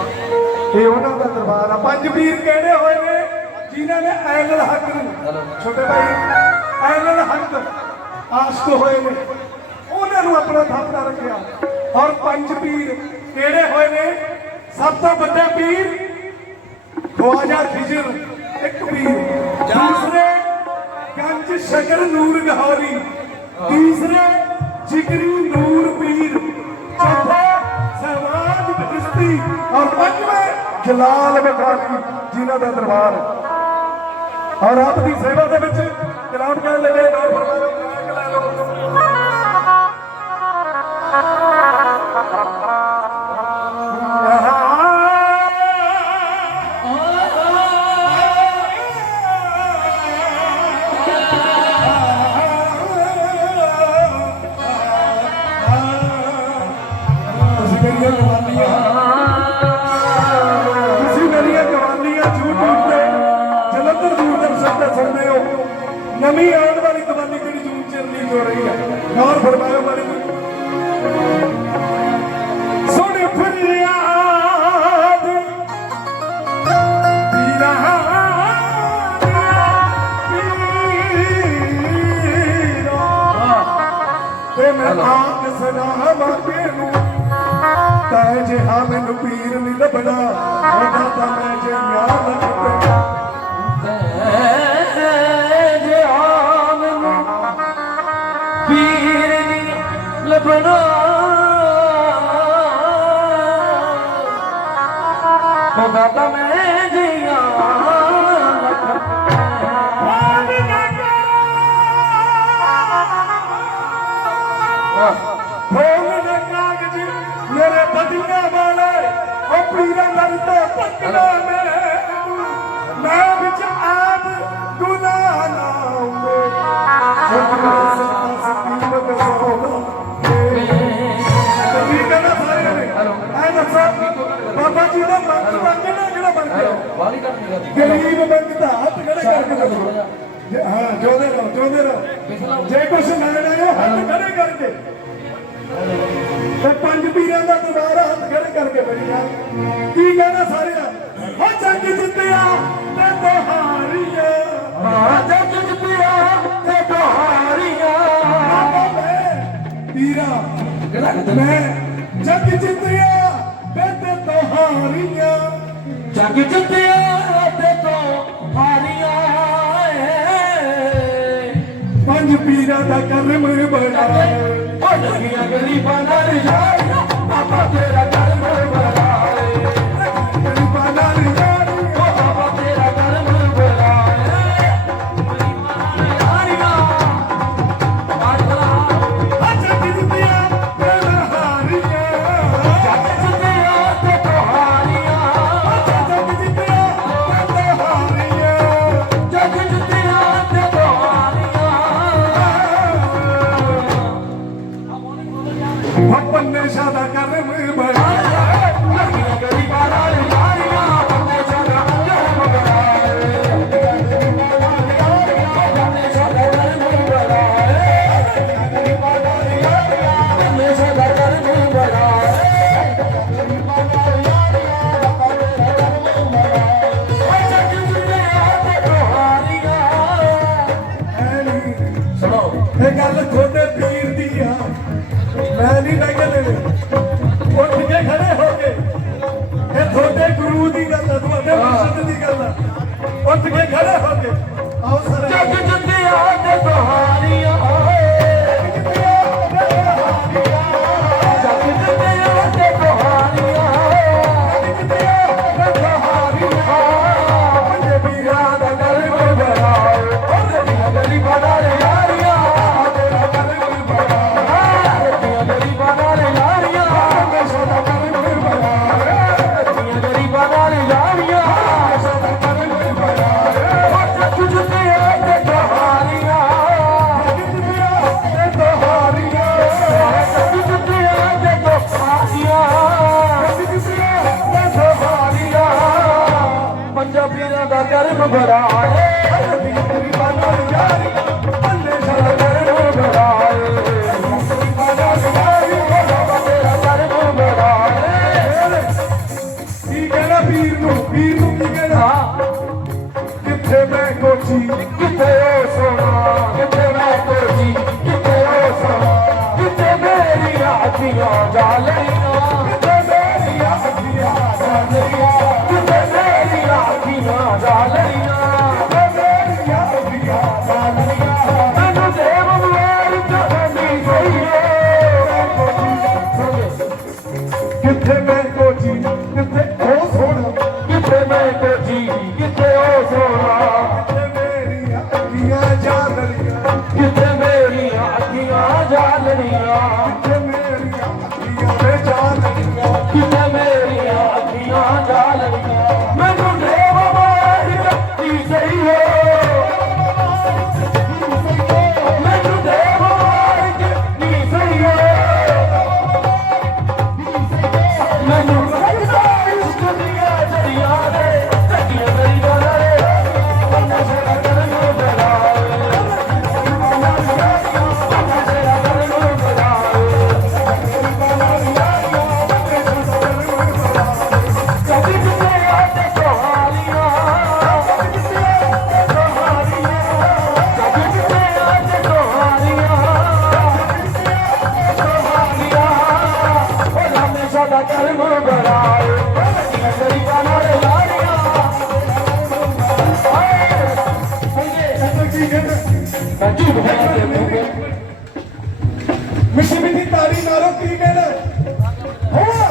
ਇਹ ਉਹਨਾਂ ਦਾ ਦਰਬਾਰ ਆ। ਪੰਜ ਵੀਰ ਕਿਹੜੇ ਹੋਏ ਨੇ? ਜਿਨ੍ਹਾਂ ਨੇ ਐਨਲ ਹੱਕ ਨੂੰ ਛੋਟੇ ਭਾਈ, ਐਨਲ ਹੱਕ ਆਸ਼ਕ ਹੋਏ ਨੇ। ਉਹਨਾਂ ਨੂੰ ਆਪਣਾ ਥਾਪੜਾ ਰੱਖਿਆ। ਔਰ ਪੰਜ ਪੀਰ ਕਿਹੜੇ ਹੋਏ ਨੇ? ਸਭ ਤੋਂ ਵੱਡੇ ਪੀਰ ਖਵਾਜਾ ਖਿਜਰ, ਇੱਕ ਪੀਰ ਦੂਸਰੇ ਗੰਜ ਸ਼ਕਰ ਨੂਰ ਗਹੌਰੀ। ਤੀਸਰੇ ਜਿਗਰੀ ਨੂਰ ਜਲਾਲ ਬਖਾਨੀ ਜਿਨ੍ਹਾਂ ਦਾ ਦਰਬਾਰ ਔਰ ਆਪ ਦੀ ਸੇਵਾ ਦੇ ਵਿੱਚ ਕਲਾਮ ਕਹਿਣ ਲੱਗੇ ਗੌਰ ਫਰਮਾਓ ਨਵੀਂ ਆਉਣ ਵਾਲੀ ਕਵਾਲੀ ਜਿਹੜੀ ਜੂਨ ਚ ਰਿਲੀਜ਼ ਹੋ ਰਹੀ ਹੈ? ਗੌਰ ਫਰਮਾਇਓ ਮਾਰੇ ਸੁਣ ਫਰਿਆਦ ਪੀਰਾ ਪੀਰਾ। ਤੇ ਮੈਂ ਆਖ ਸਦਾ ਮਾਕੇ ਨੂੰ ਤੈ ਜਿਹਾ ਮੈਨੂੰ ਪੀਰ ਨਹੀਂ ਲੱਭਣਾ ਉਹਦਾ ਤਾਂ ਮੈਂ ਜੇ ਮਿਆਰ ਬਾਬਾ ਜੀ ਦਾ ਮੰਗ ਮੰਗਣਾ ਕੱਟ ਨਹੀਂ ਕਰਦੀ ਗਰੀਬ ਮੰਗਦਾ ਹੱਥ ਖੜੇ ਕਰਕੇ ਦੱਸੋ ਹਾਂ ਜੋਦੇ ਰਹੋ ਜੋਦੇ ਰਹੋ। ਜੇ ਕੁਛ ਲੈਣਾ ਹੈ ਹੱਥ ਖੜੇ ਕਰਕੇ। ਤੇ ਪੰਜ ਪੀਰਾਂ ਦਾ ਦੁਬਾਰਾ ਹੱਥ ਖੜੇ ਕਰਕੇ ਬੈਠਿਆ ਕੀ ਕਹਿਣਾ ਸਾਰਿਆਂ ਹੋ ਜੱਗ ਜਿੱਤਿਆ ਤੇ ਤੁਹਾਰੀਆਂ ਮਾਂ ਜੱਗ ਜਿੱਤਿਆ ਤੇ ਮੈਂ ਪੀਰਾ। ਕਿਹੜਾ ਮੈਂ ਜੱਗ ਜਿੱਤਿਆ ਤੇ ਤੁਹਾਰੀਆਂ ਜੱਗ ਜਿੱਤਿਆ ਤੇ ਤੁਹਾਰੀਆਂ ਏ ਪੰਜ ਪੀਰਾਂ ਦਾ ਕਰਮ ਬੜਾ ਉਹ ਲੱਗੀਆਂ ਗਰੀਬਾਂ ਨਾਲ ਯਾਰੀਆਂ ਬਾਬਾ ਤੇਰਾ ਭੱਪਨ ਸ਼ਾਦਾ ਕਰਮ ਬੜਾ ਲੱਗੀਆਂ ਗਰੀਬਾਂ ਨਾਲ ਯਾਰੀਆਂ ਬੰਦੇ ਸਾਡਾ ਕਰਮ ਬਲਾਏ ਬੰਦੇ ਉੱਠ ਕੇ ਖੜੇ ਹੋ ਕੇ। ਆਓ ਸਾਰੇ। ਜੱਗ ਜਿੱਤਿਆ ਤੇ ਤੁਹਾਰੀਆਂ ਦਾ ਕਿੱਥੇ ਸੱਚੀ ਬਹੁਤ ਦੇਵੇ ਮਿਸ਼ਮਿਤੀ ਤਾੜੀ ਮਾਰੋ ਕੀ ਕਹਿਣਾ? ਹੋਆ